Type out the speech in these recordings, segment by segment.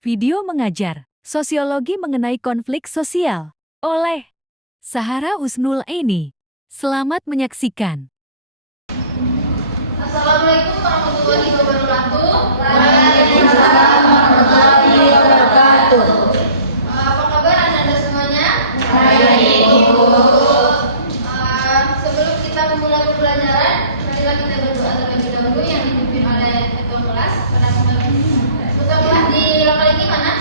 Video mengajar Sosiologi mengenai konflik sosial oleh Sahara Usnul Aini. Selamat menyaksikan. Assalamualaikum warahmatullahi wabarakatuh. Waalaikumsalam warahmatullahi wabarakatuh. Apa kabar Anda semuanya? Baik, Bu. Sebelum kita memulai pembelajaran, marilah kita berdoa terlebih dahulu yang dipimpin oleh ketua kelas. Ketua kelas di lokal ini mana?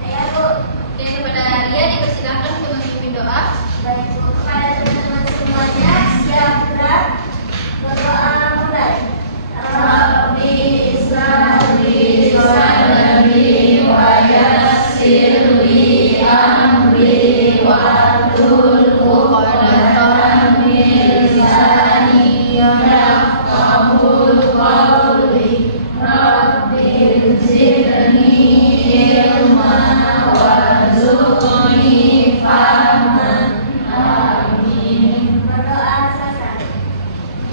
Saya, Bu. Oke, kepada Ria dipersilakan untuk memimpin doa. Baik, Bu. Kepada teman-teman semuanya, siap gerak. Berdoa mulai. Rabbi isra'li sadri wa yassir li amri wa ahlul 'uqdatam min lisani yafqahu qawli. Rabbi zidni ilman warzuqni fahman. Amin. Berdoa selesai.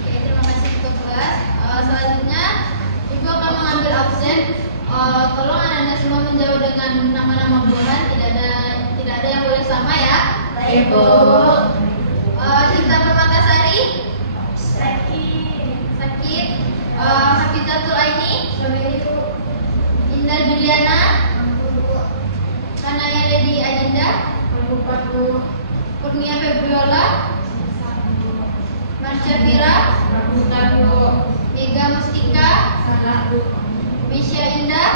Oke, terima kasih ketua kelas. Selanjutnya, Ibu akan mengambil absen. Tolong Anda semua menjawab dengan nama-nama buahan. Tidak ada yang boleh sama ya. Baik, Bu. Cinta Permatasari, Sakit. Hafizatul Aini, Indah Juliana, Kanaya Lady Ajenda, Kurnia Febriola, Marsha Fira, Ega Mustika, Misha Indah,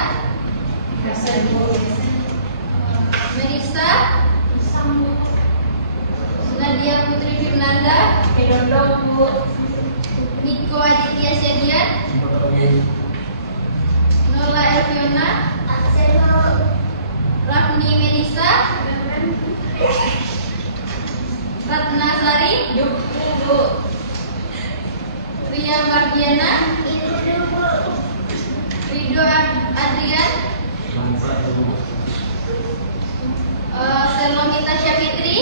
Melissa, Nadia Putri Firnanda, Niko Aditya Syedian, Nola Elviona, Rafni Melisa, Ratna Sari, Ria Mardiana, Rido Adrian, Selomita Syafitri,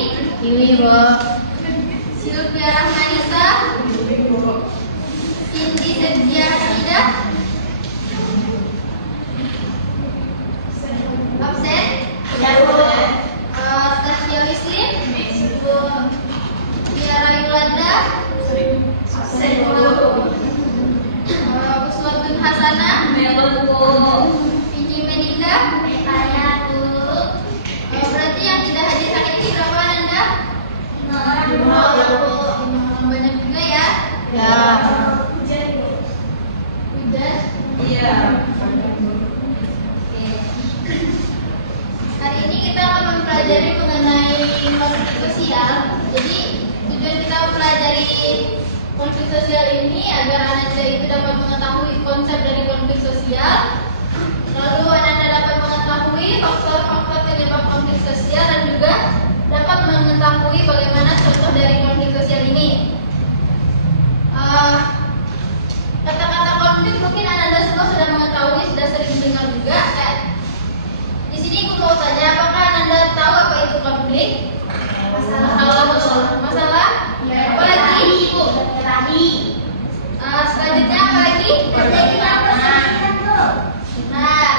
Sylvia Rahmanisa, Cindy Sedia Hasidah, absen, Tasya Wislim, Tiara Yulanda, Uswatun Hasanah, Vicky Melinda. Berarti yang tidak hadir hari ini berapa Anda? Banyak juga ya. Udah? Iya. Oke. Hari ini kita akan mempelajari mengenai konflik sosial. Jadi tujuan kita mempelajari konflik sosial ini agar Anda itu dapat mengetahui konsep dari konflik sosial. Lalu Anda dapat mengetahui faktor-faktor penyebab konflik sosial dan juga dapat mengetahui bagaimana contoh dari konflik sosial ini. Kata-kata konflik mungkin Anda semua sudah mengetahui, sudah sering mendengar juga. Di sini Ibu mau tanya, apakah Anda tahu apa itu konflik? Masalah? Apa lagi, Ibu? Selanjutnya apa lagi? Nah,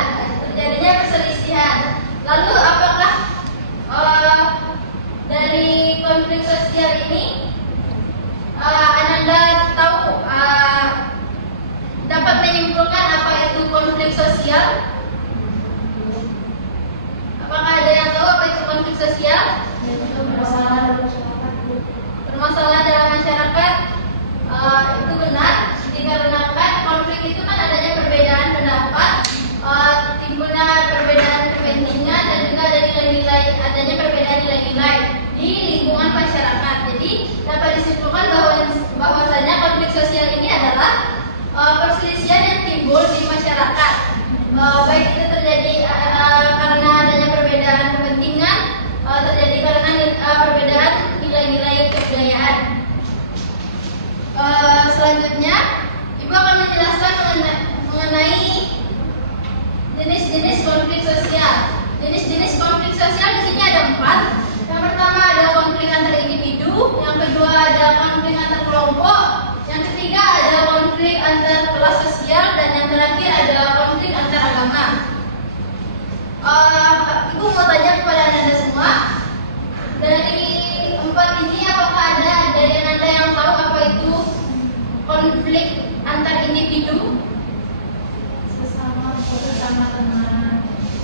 terjadinya perselisihan. Lalu apakah dari konflik sosial ini Anda tahu dapat menyimpulkan apa itu konflik sosial? Apakah ada yang tahu apa itu konflik sosial? Permasalahan dalam masyarakat. Itu benar, dikarenakan konflik itu kan adanya perbedaan pendapat, timbulnya perbedaan kepentingan dan juga adanya perbedaan nilai-nilai di lingkungan masyarakat. Jadi dapat disimpulkan bahwasanya konflik sosial ini adalah perselisihan yang timbul di masyarakat, baik itu terjadi karena adanya perbedaan kepentingan, terjadi karena perbedaan nilai-nilai kebudayaan. Selanjutnya, Ibu akan menjelaskan mengenai jenis-jenis konflik sosial. Jenis-jenis konflik sosial di sini ada 4. Yang pertama ada konflik antar individu, yang kedua ada konflik antar kelompok, yang ketiga ada konflik antar kelas sosial, dan yang terakhir adalah konflik antar agama.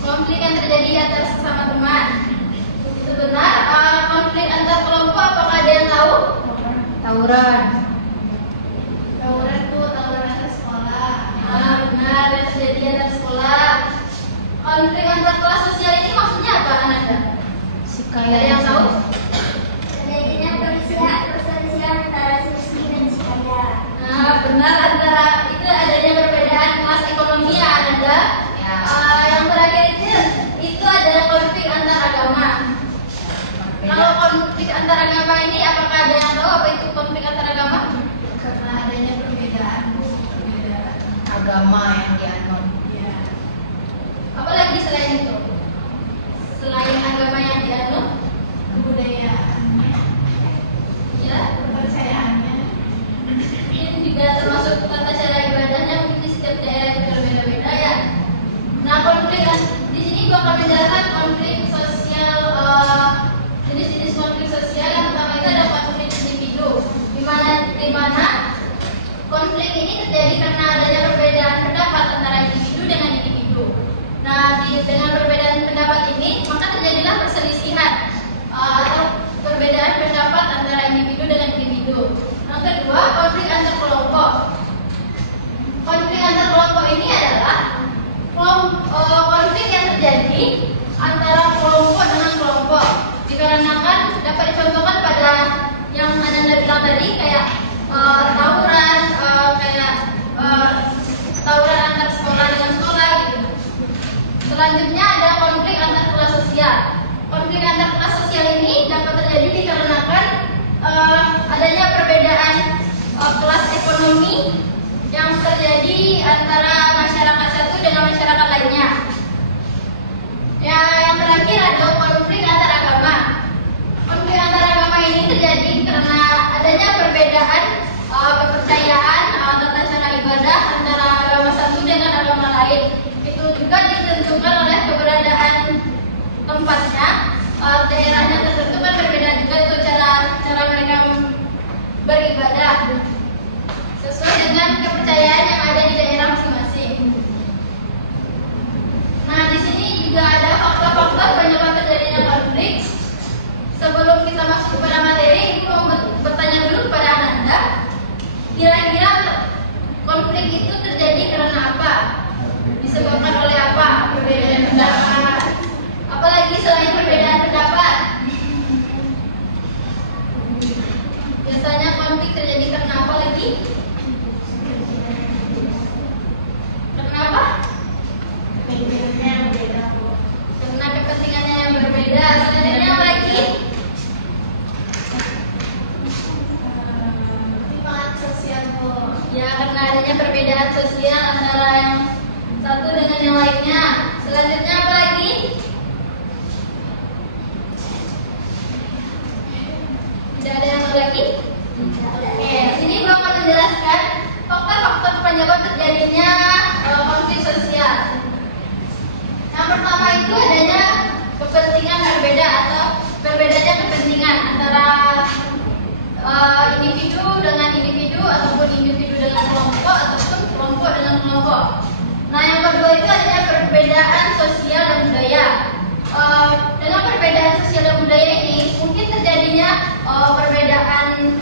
konflik yang terjadi antara sesama teman. Itu benar. Konflik antar kelompok, apakah ada yang tahu? Tawuran. Tawuran itu tawuran antar sekolah. Benar, yang terjadi antar sekolah. Konflik antar kelas sosial ini maksudnya apa, Ananda? Ada yang tahu? Terjadinya perselisihan antara si miskin dan si kaya. Nah, benar, antara itu adanya perbedaan kelas ekonomi ya, Ananda. Ya. Yang terakhir itu adalah konflik antar agama. Kalau konflik antar agama ini, apakah ada yang tahu apa itu konflik antar agama? Karena adanya perbedaan Agama yang dianut. Ya. Apa lagi selain itu? Selain agama yang dianut, kebudayaannya, ya, kepercayaannya. Ini juga termasuk tata cara ibadahnya, mungkin di setiap daerah itu berbeda-beda ya. Nah, konflik di sini gua akan menjelaskan konflik sosial, jenis-jenis konflik sosial. Yang pertama itu ada konflik individu, di mana konflik ini terjadi karena adanya perbedaan pendapat antara individu dengan individu. Nah, dengan perbedaan pendapat ini, maka terjadilah perselisihan atau perbedaan pendapat antara individu dengan individu. Yang kedua, konflik antar kelompok. Konflik antar kelompok ini adalah konflik yang terjadi antara kelompok dengan kelompok. Dikarenakan dapat dicontohkan pada yang Anda bilang tadi, kayak tawuran, tawuran antar sekolah dengan sekolah gitu. Selanjutnya ada konflik antar kelas sosial. Konflik antar kelas sosial ini dapat terjadi dikarenakan adanya perbedaan kelas ekonomi yang terjadi antara masyarakat satu dengan masyarakat lainnya. Ya, yang terakhir ada konflik antar agama. Konflik antar agama ini terjadi karena adanya perbedaan kepercayaan tata cara ibadah antara agama satu dengan agama lain. Itu juga ditentukan oleh keberadaan tempatnya, daerahnya tertentu kan berbeda juga tuh cara mereka beribadah sesuai dengan kepercayaan yang ada di daerah masing-masing. Nah, di sini juga ada fakta-fakta penyebab terjadinya konflik. Sebelum kita masuk kepada materi, aku mau bertanya dulu kepada Ananda. Kira-kira konflik itu terjadi karena apa? Disebabkan oleh apa? Perbedaan pendapat. Apalagi selain perbedaan pendapat? Biasanya konflik terjadi karena apa lagi? Kenapa? Karena kepentingannya yang berbeda. Selanjutnya apa lagi? Ya, karena adanya perbedaan sosial antara yang satu dengan yang lainnya. Selanjutnya apa lagi? Tidak ada yang lagi? Oke, sini gua akan menjelaskan faktor-faktor penyebab terjadinya konflik sosial. Yang pertama itu adanya kepentingan berbeda atau berbedanya kepentingan antara individu dengan individu, ataupun individu dengan kelompok, ataupun kelompok dengan kelompok. Nah, yang kedua itu adanya perbedaan sosial dan budaya. Dengan perbedaan sosial dan budaya ini mungkin terjadinya perbedaan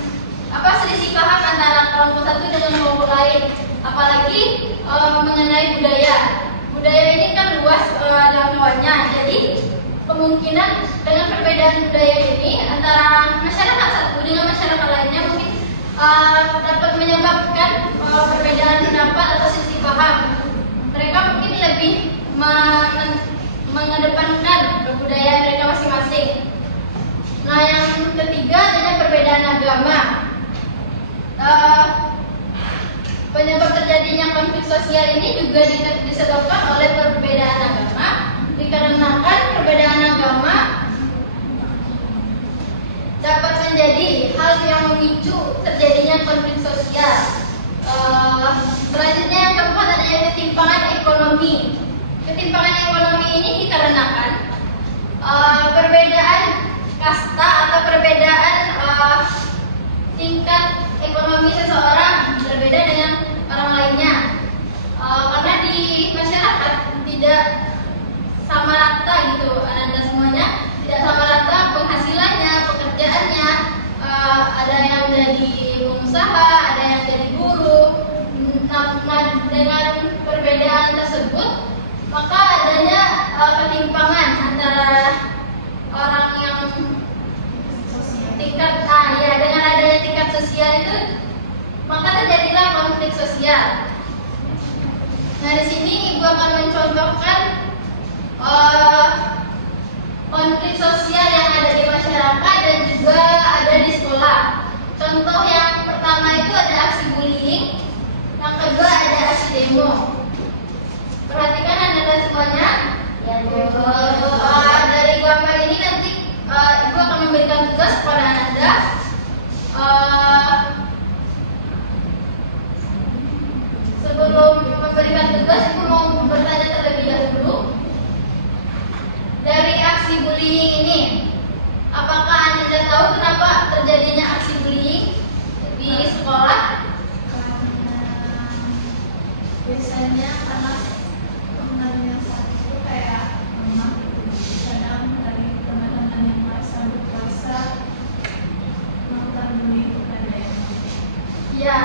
selisih paham antara kelompok satu dengan kelompok lain. Apalagi mengenai budaya. Budaya ini kan luas jangkauannya. Jadi kemungkinan dengan perbedaan budaya ini antara masyarakat satu dengan masyarakat lainnya mungkin dapat menyebabkan perbedaan pendapat atau selisih paham. Mereka mungkin lebih mengedepankan budaya mereka masing-masing. Nah, yang ketiga adanya perbedaan agama. Penyebab terjadinya konflik sosial ini juga disebabkan oleh perbedaan agama. Dikarenakan perbedaan agama dapat menjadi hal yang memicu terjadinya konflik sosial. Selanjutnya yang keempat adanya ketimpangan ekonomi. Ketimpangan ekonomi ini dikarenakan perbedaan kasta atau perbedaan tingkat ekonomi seseorang berbeda dengan orang lainnya. Karena di masyarakat tidak sama ketimpangan antara orang yang tingkat dengan adanya tingkat sosial itu, maka terjadilah konflik sosial. Nah, di sini Ibu akan mencontohkan konflik sosial yang ada di masyarakat dan juga ada di sekolah. Contoh yang pertama itu ada aksi bullying, yang kedua ada aksi demo. Perhatikan Anda semuanya. Dari gambar ini nanti Ibu akan memberikan tugas kepada Anda. Sebelum memberikan tugas, Ibu mau bertanya terlebih dahulu. Dari aksi bullying ini, apakah Anda tahu kenapa terjadinya aksi bullying di sekolah? Biasanya anak teman yang satu kayak memang kadang dari teman-teman yang merasa berkuasa melakukan bullying kepada yang lain. Ya,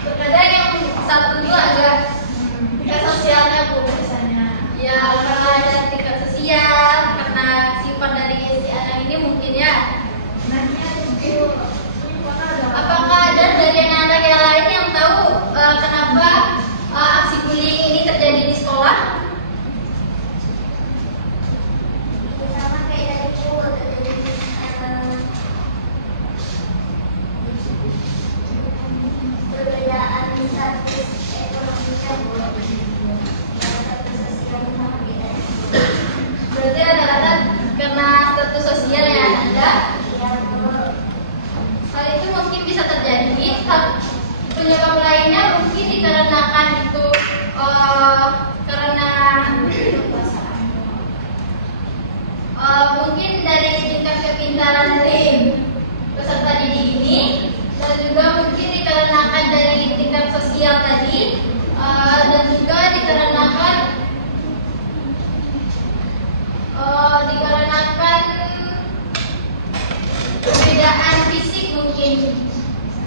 terkadang yang satu itu agak tingkat sosialnya Bu. Biasanya Ya, karena ada tingkat sosial, karena sifat dari si anak ini mungkin ya. nanya itu Apakah ada dari anak-anak yang lain yang tahu kenapa aksi bullying ini terjadi di sekolah? sama kayak dari itu perbedaan status ekonominya status sosial sama beda. Berarti rata-rata karena status sosial yang ada. Iya, Bu. Hal itu mungkin bisa terjadi. Penyebab lainnya mungkin dikarenakan itu karena mungkin dari tingkat kepintaran dari peserta didik ini, dan juga mungkin dikarenakan dari tingkat sosial tadi, dan juga dikarenakan perbedaan fisik mungkin.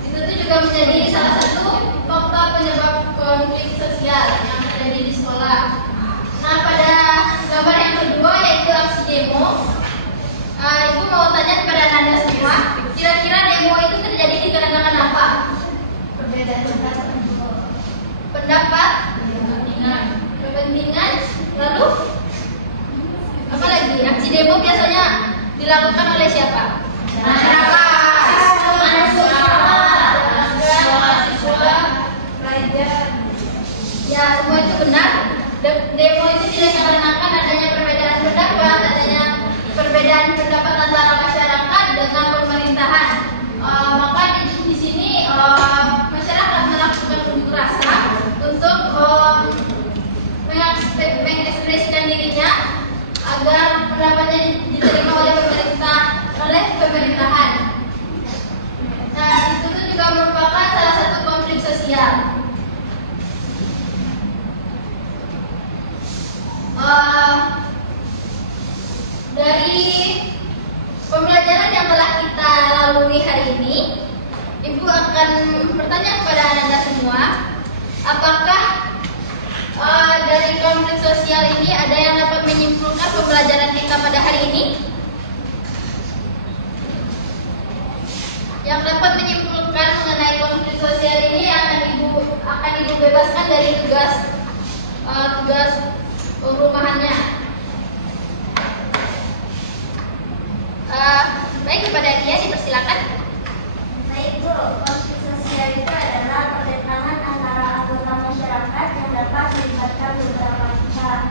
Itu tuh juga menjadi salah satu faktor penyebab konflik sosial yang terjadi di sekolah. Nah, pada gambar yang kedua yaitu aksi demo, Ibu mau tanya kepada Anda semua, kira-kira demo itu terjadi dikarenakan apa? Perbedaan Pendapat, kepentingan, lalu apa lagi? Aksi demo biasanya dilakukan oleh siapa? Ya, semua itu benar. Demo itu dikarenakan adanya perbedaan pendapat, antara masyarakat dengan pemerintahan. Maka di sini masyarakat melakukan unjuk rasa untuk mengekspresikan dirinya agar pendapatnya diterima oleh pemerintahan. Nah, itu tuh juga merupakan salah satu konflik sosial. Dari pembelajaran yang telah kita lalui hari ini, Ibu akan bertanya kepada Anda semua, apakah dari konflik sosial ini ada yang dapat menyimpulkan pembelajaran kita pada hari ini? Yang dapat menyimpulkan mengenai konflik sosial ini akan Ibu bebaskan dari tugas rumahannya. Baik, kepada dia dipersilakan. Baik, Bu, konflik sosial itu adalah pertentangan antara anggota masyarakat yang dapat melibatkan beberapa pihak.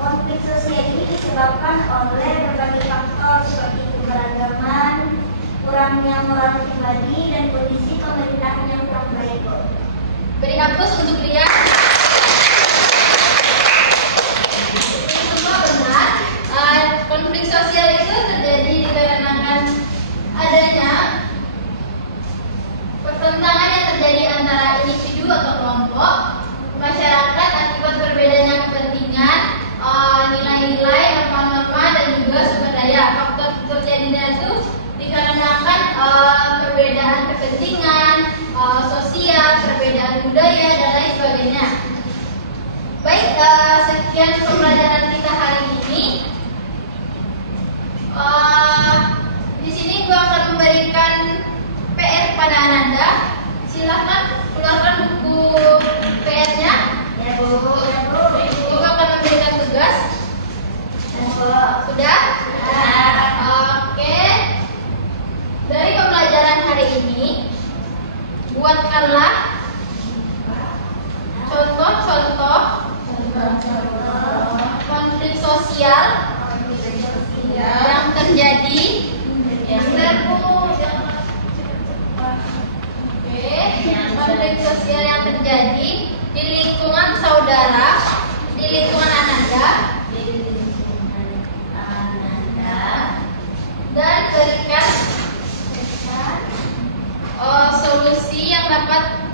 Konflik sosial ini disebabkan oleh berbagai faktor seperti keberagaman, kurangnya moral pribadi, dan kondisi pemerintahan yang kurang baik, Bu. Beri hapus untuk dia. Ini semua benar. Konflik sosial itu terjadi dikarenakan adanya pertentangan yang terjadi antara individu atau kelompok, masyarakat akibat berbedanya kepentingan, nilai-nilai, norma-norma, dan juga sumber daya. Faktor terjadinya itu dikarenakan perbedaan kepentingan, sosial, perbedaan budaya, dan lain sebagainya. yang terjadi konflik sosial yang terjadi di lingkungan saudara, di lingkungan Ananda, dan berikan solusi yang dapat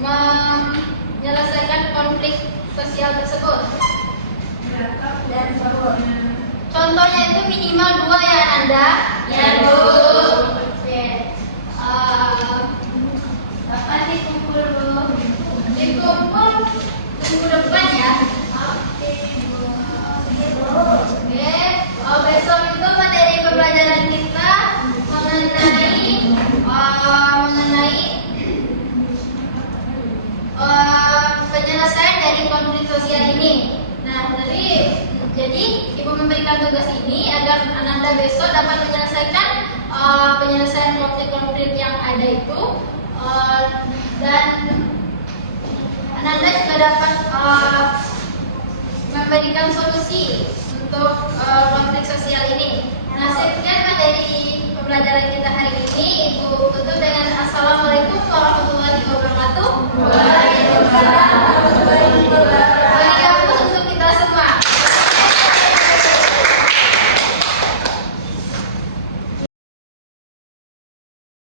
menyelesaikan konflik sosial tersebut. Contohnya itu minimal 2 ya Ananda. Ya Bu. Oke. Dapat dikumpul Bu. Dikumpul minggu depan ya. Oke Bu. Oke. Besok itu materi pembelajaran kita mengenai penyelesaian dari konflik sosial ini. Nah, jadi Ibu memberikan tugas ini agar Ananda besok dapat menyelesaikan penyelesaian konflik-konflik yang ada itu, dan Ananda juga dapat memberikan solusi untuk konflik sosial ini.